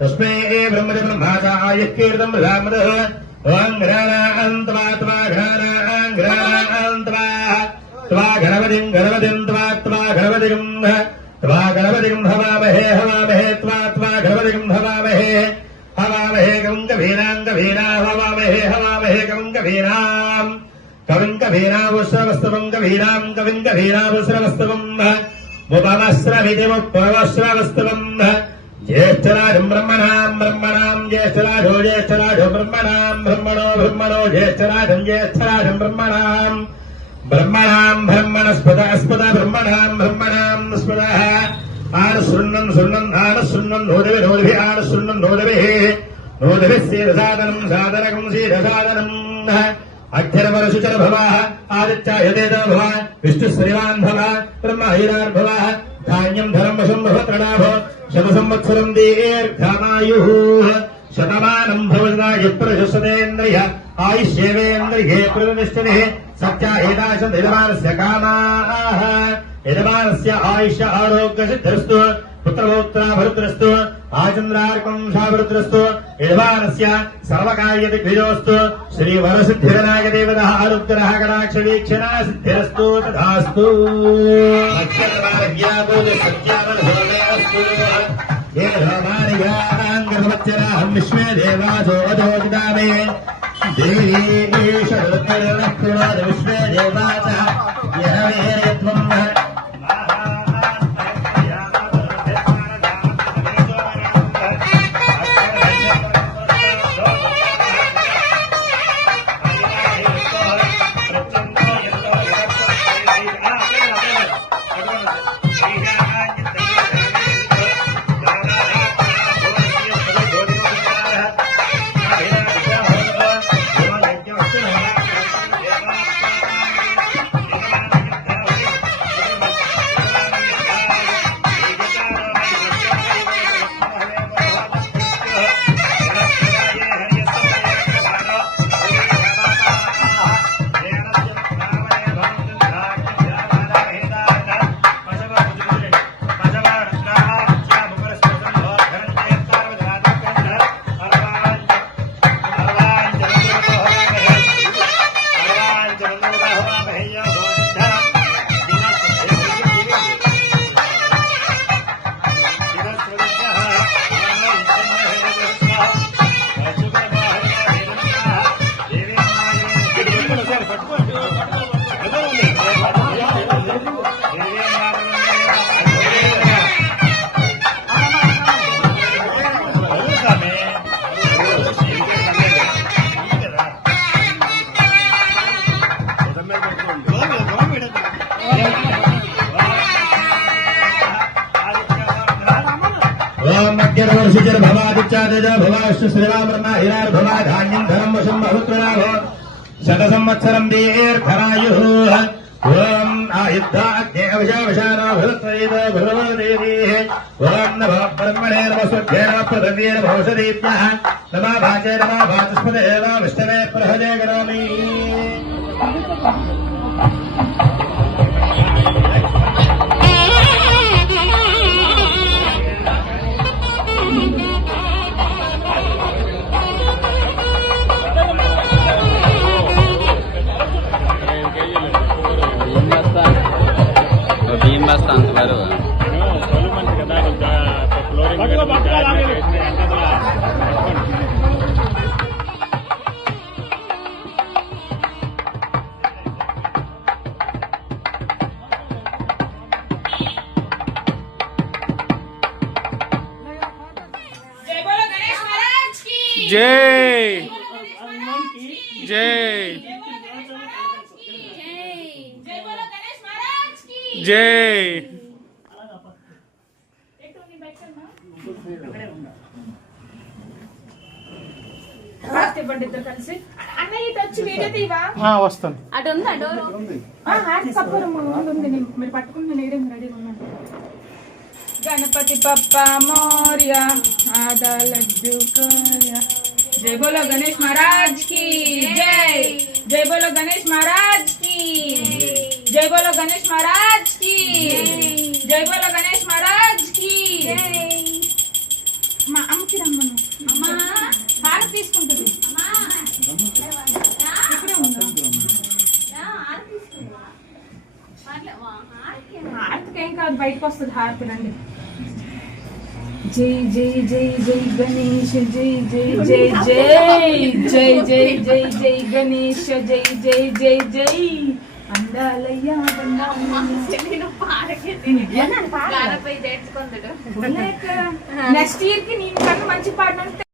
तस्मै ब्रह्मज ब्रह्माचार्य कीर्तम् रामदः ओं घराणान्तवा त्वा घराणान्तवा त्वा गणपतिम् गणपतिम् त्वा गणपतिम् त्वा गणपतिम् हवामहे हवामहे त्वा गणपतिम् हवामहे हवामहे कविम् कवीनाम् कवीना हवामहे हवामहे कविम् कवीनाम् कविम् कवीनावस्रवस्तवम् कवीनाम् कविम् कवीनावस्रवस्तवम् उपमस्रमितिमुपमस्रवस्तवम् ज्येष्ठराजम् ब्रह्मणाम् ब्रह्मणाम् ज्येष्ठराजो ज्येष्ठराजो ब्रह्मणाम् ब्रह्मणो ब्रह्मणो ज्येष्ठराजम् ज्येष्ठराजम् ब्रह्मणाम् ब्रह्मणाम् ब्रह्मणस्पद स्पद ब्रह्मणाम् ब्रह्मणाम् स्पदः आनुसृण्वन् शृण्वन् आनुसृण्वन् नोदभिः नोदभिः आनुसृण्वन् नोदभिः नोदभिः शीरसादनम् सादनकम् शीरसादनम् अक्षरपरशुचर भवः आदित्यायतेजो भव विष्णुश्रीमान् भव ब्रह्महैरार्भव धान्यम् धनम् वशम् भवत्रणाभ शतसंवत्सरम् दीर्घमायुः शतमानम् भवदाय प्रशस्तेन्द्रिय आयुष्येवेन्द्रिये प्रतिष्ठितिः सत्या एताश यजमानस्य कामाः यजमानस्य आयुष्य आरोग्य सिद्धिरस्तु पुत्रपौत्राभरुद्रस्तु आचन्द्रार्कम् शावरुद्रस्तु यजमानस्य सर्वकार्यदिग्विजोऽस्तु श्रीवरसिद्धिरनाय देवतः आरुद्रः कटाक्षवीक्षणा सिद्धिरस्तु तथास्तु सत्यामर्यागोजसत्यामर्भोमेऽस्तु विश्वे देवासो अधोदितामे देवीशरुत्तरलक्ष्मणाद विश्वे देवासः यः वेरयत्वम् मध्यवर्षिचर भवादित्यादेज भवाष्ट श्रीरामर्मा हिरार्भवा धान्यम् धनम् वशम् बहुत्रणाभ शतसंवत्सरम् दीर्घरायुः ओम् आयुद्धाग्नेवशावशानो भरत्वैव भगवदेवीः ओम् नमः ब्रह्मणे नमस्वभ्ये नमः पृथिव्ये नमः औषधीभ्यः नमः वाचे नमः वाचस्पते नमः विष्णवे प्रहजे करोमि जय जय जय వస్తాను అటు ఉందా డోర్ మీరు పట్టుకుని రెడీగా ఉన్నాను गणपति पप्पा मौर्य आधा लड्डू काया। जय बोलो गणेश महाराज की जय। जय बोलो गणेश महाराज की जय। बोलो गणेश महाराज की जय। बोलो गणेश महाराज की जय। माँ अम्म की బయటకు వస్తుంది హారతి రండి. జై జై జై జై గణేష్ జై జై జై జై జై జై జై జై గణేష్ జై జై జై జై అందాలయ్యా నెక్స్ట్ ఇయర్ కి నేను కన్నా మంచి పాడినంత